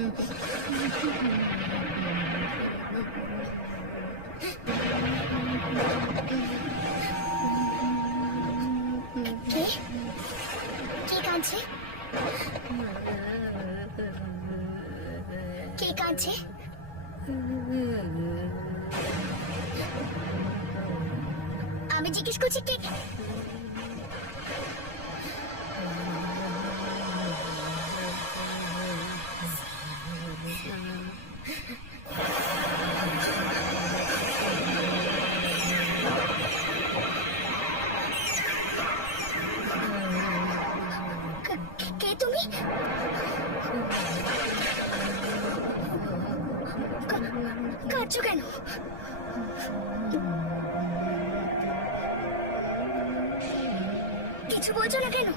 কে কে কাঁদছে? কে কাঁদছে? আমি জিজ্ঞেস করছি কে? কে তুমি? কাঁদছো কেন? কিছু বলছো না কেন?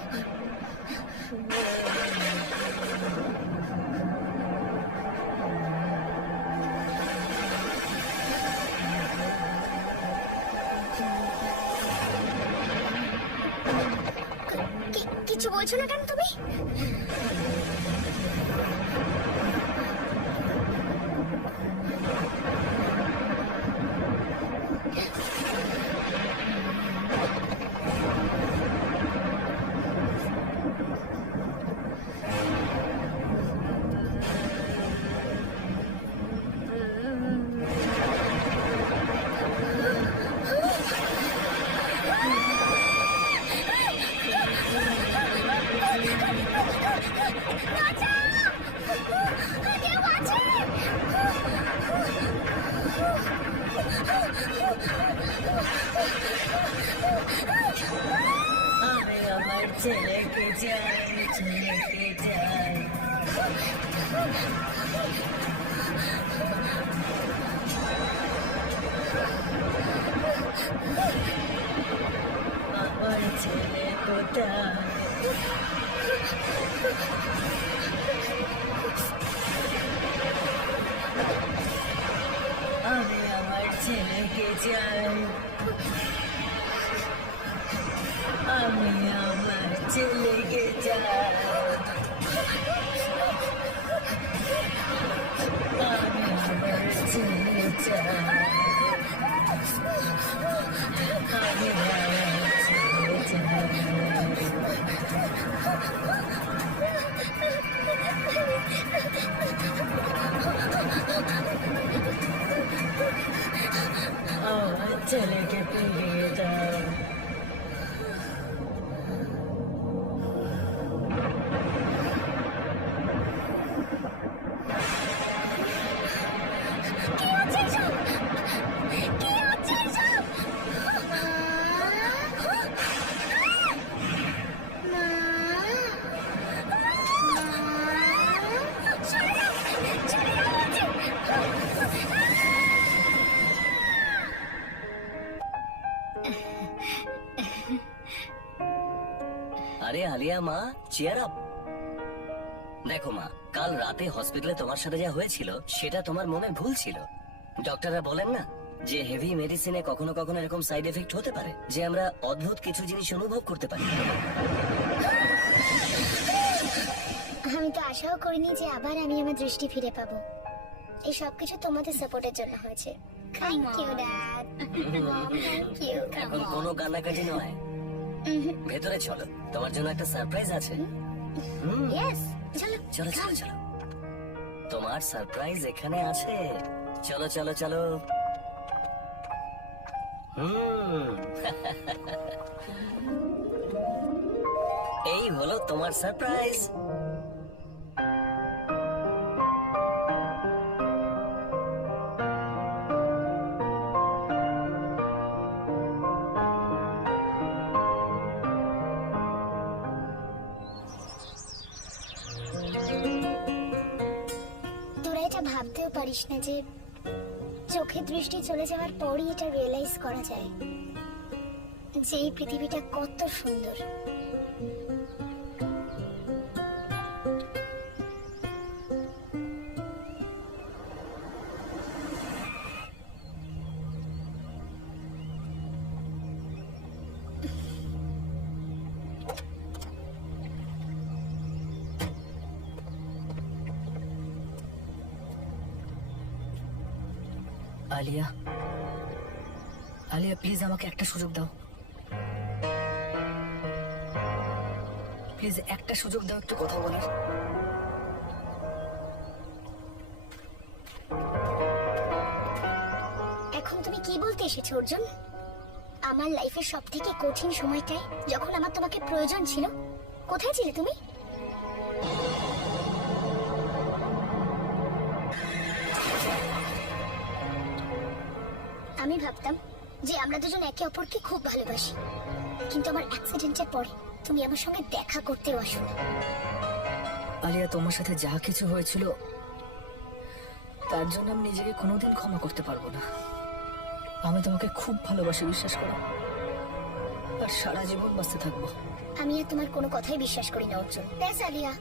কিছু বলছো না কেন তুমি? আমি আমার ছেলেকে চাই, ছেলেকে চাই। আমার ছেলে কোথায়? আমি আমার ছেলেকে চাই। আমি আমার ছেলেকে চাই। আমি আমার ছেলে চাই। আমি আমার ছেলে চাই। আমার ছেলেকে ফিরিয়ে দাও। আরে আলিয়া মা, চেয়ার আপ। দেখো মা, কাল রাতে হসপিটালে তোমার সাথে যা হয়েছিল সেটা তোমার মনে ভুল ছিল। ডক্টররা বলেন না যে হেভি মেডিসিনে কখনো কখনো এরকম সাইড এফেক্ট হতে পারে, যে আমরা অদ্ভুত কিছু জিনিস অনুভব করতে পারি। আমি তো আশাও করিনি যে আবার আমি আমার দৃষ্টি ফিরে পাবো। এই সবকিছু তোমাদের সাপোর্টের জন্য হয়েছে। Thank you dad. Thank you. এখন কোনো কান্নাকাটি নয়, ভেতরে চলো, তোমার জন্য একটা সারপ্রাইজ আছে। ইয়েস, চলো চলো চলো চলো, তোমার সারপ্রাইজ এখানে আছে। চলো চলো চলো। এই হলো তোমার সারপ্রাইজ। তোরা এটা ভাবতেও পারিস না যে চোখের দৃষ্টি চলে যাওয়ার পরই এটা রিয়েলাইজ করা যায় যে এই পৃথিবীটা কত সুন্দর। আলিয়া, আলিয়া প্লিজ আমাকে একটা সুযোগ দাও, প্লিজ একটা সুযোগ দাও একটু কথা বলার। এখন তুমি কি বলতে এসেছো অর্জুন? আমার লাইফের সব থেকে কঠিন সময়টায় যখন আমার তোমাকে প্রয়োজন ছিল, কোথায় ছিলে তুমি? আমি ভাবতাম যে আমরা দুজন একে অপরকে খুব ভালোবাসি, কিন্তু আমার অ্যাক্সিডেন্টের পরে তুমি আমার সঙ্গে দেখা করতেও আসোনি। আলিয়া, তোমার সাথে যা কিছু হয়েছিল তার জন্য আমি নিজেকে কোনোদিন ক্ষমা করতে পারবো না। আমি তোমাকে খুব ভালোবাসি, বিশ্বাস করো, আর সারা জীবন বাঁচতে থাকবো। আমি আর তোমার কোনো কথাই বিশ্বাস করি না অর্জুন। ব্যাস আলিয়া,